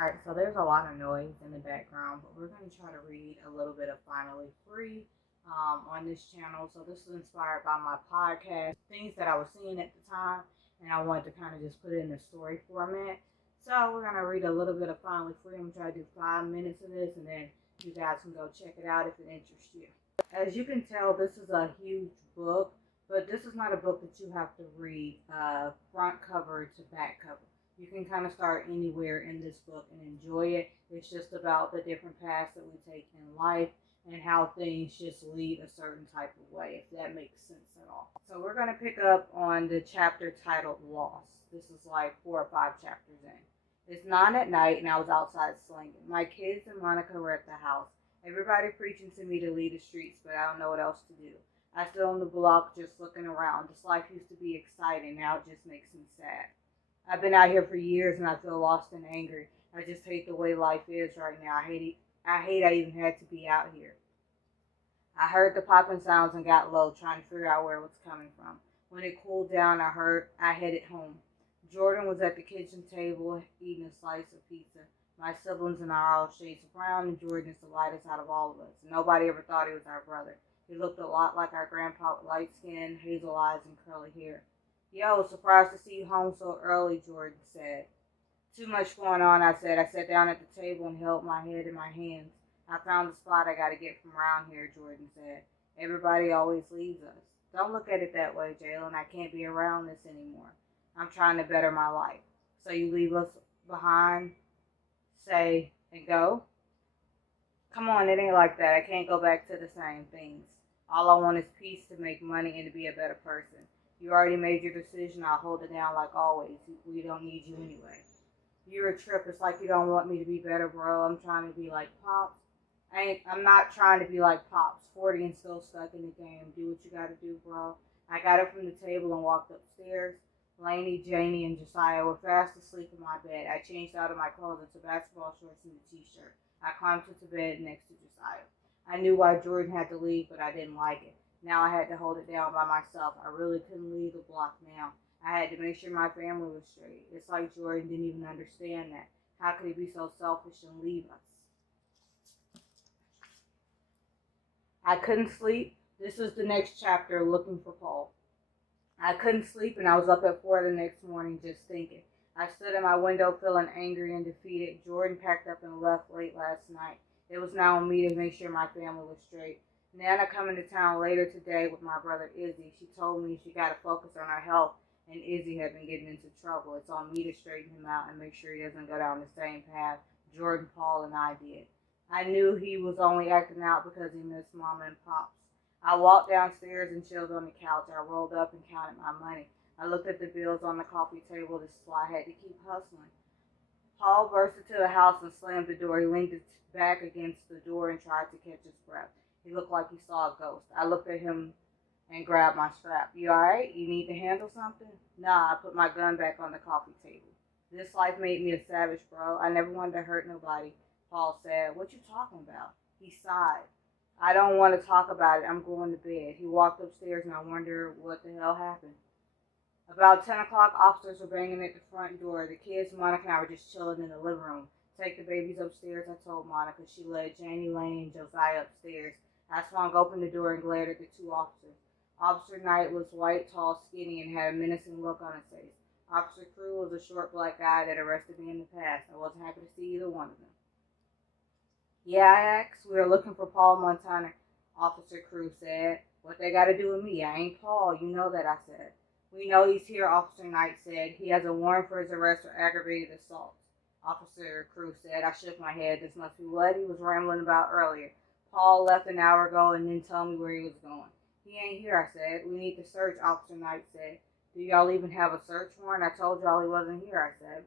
Alright, so there's a lot of noise in the background, but we're going to try to read a little bit of Finally Free on this channel. So this is inspired by my podcast, things that I was seeing at the time, and I wanted to kind of just put it in a story format. So we're going to read a little bit of Finally Free. I'm going to try to do 5 minutes of this, and then you guys can go check it out if it interests you. As you can tell, this is a huge book, but this is not a book that you have to read front cover to back cover. You can kind of start anywhere in this book and enjoy it. It's just about the different paths that we take in life and how things just lead a certain type of way, if that makes sense at all. So we're going to pick up on the chapter titled Lost. This is like 4 or 5 chapters in. It's 9 at night and I was outside slinging. My kids and Monica were at the house. Everybody preaching to me to leave the streets, but I don't know what else to do. I stood on the block just looking around. This life used to be exciting. Now it just makes me sad. I've been out here for years and I feel lost and angry. I just hate the way life is right now. I hate I even had to be out here. I heard the popping sounds and got low, trying to figure out where it was coming from. When it cooled down, I headed home. Jordan was at the kitchen table eating a slice of pizza. My siblings and I are all shades of brown, and Jordan is the lightest out of all of us. Nobody ever thought he was our brother. He looked a lot like our grandpa with light skin, hazel eyes, and curly hair. Yo, surprised to see you home so early, Jordan said. Too much going on, I said. I sat down at the table and held my head in my hands. I found the spot I got to get from around here, Jordan said. Everybody always leaves us. Don't look at it that way, Jalen. I can't be around this anymore. I'm trying to better my life. So you leave us behind, say, and go? Come on, it ain't like that. I can't go back to the same things. All I want is peace, to make money, and to be a better person. You already made your decision. I'll hold it down like always. We don't need you anyway. You're a trip. It's like you don't want me to be better, bro. I'm trying to be like Pops. I'm not trying to be like Pops. 40 and still stuck in the game. Do what you gotta do, bro. I got up from the table and walked upstairs. Lainey, Janie, and Josiah were fast asleep in my bed. I changed out of my clothes into basketball shorts and a t-shirt. I climbed into bed next to Josiah. I knew why Jordan had to leave, but I didn't like it. Now I had to hold it down by myself. I really couldn't leave the block now. I had to make sure my family was straight. It's like Jordan didn't even understand that. How could he be so selfish and leave us? I couldn't sleep. This is the next chapter, looking for Paul. I couldn't sleep and I was up at 4 the next morning just thinking. I stood in my window feeling angry and defeated. Jordan packed up and left late last night. It was now on me to make sure my family was straight. Nana coming to town later today with my brother Izzy. She told me she got to focus on her health, and Izzy had been getting into trouble. It's on me to straighten him out and make sure he doesn't go down the same path Jordan, Paul, and I did. I knew he was only acting out because he missed Mama and Pops. I walked downstairs and chilled on the couch. I rolled up and counted my money. I looked at the bills on the coffee table. This is why I had to keep hustling. Paul burst into the house and slammed the door. He leaned his back against the door and tried to catch his breath. He looked like he saw a ghost. I looked at him and grabbed my strap. You alright? You need to handle something? Nah, I put my gun back on the coffee table. This life made me a savage, bro. I never wanted to hurt nobody, Paul said. What you talking about? He sighed. I don't want to talk about it. I'm going to bed. He walked upstairs and I wondered what the hell happened. About 10 o'clock, officers were banging at the front door. The kids, Monica, and I were just chilling in the living room. Take the babies upstairs, I told Monica. She led Janie, Laney, and Josiah upstairs. I swung open the door and glared at the 2 officers. Officer Knight was white, tall, skinny, and had a menacing look on his face. Officer Crew was a short black guy that arrested me in the past. I wasn't happy to see either one of them. Yeah, I asked. We are looking for Paul Montana, Officer Crew said. What they got to do with me? I ain't Paul. You know that, I said. We know he's here, Officer Knight said. He has a warrant for his arrest for aggravated assault, Officer Crew said. I shook my head. This must be what he was rambling about earlier. Paul left an hour ago and didn't tell me where he was going. He ain't here, I said. We need to search, Officer Knight said. Do y'all even have a search warrant? I told y'all he wasn't here, I said.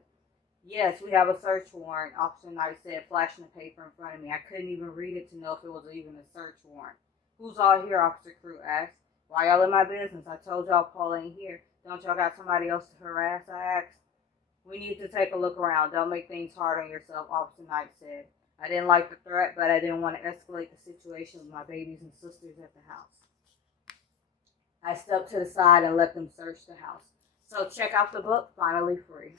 Yes, we have a search warrant, Officer Knight said, flashing the paper in front of me. I couldn't even read it to know if it was even a search warrant. Who's all here, Officer Crew asked. Why y'all in my business? I told y'all Paul ain't here. Don't y'all got somebody else to harass? I asked. We need to take a look around. Don't make things hard on yourself, Officer Knight said. I didn't like the threat, but I didn't want to escalate the situation with my babies and sisters at the house. I stepped to the side and let them search the house. So check out the book, Finally Free.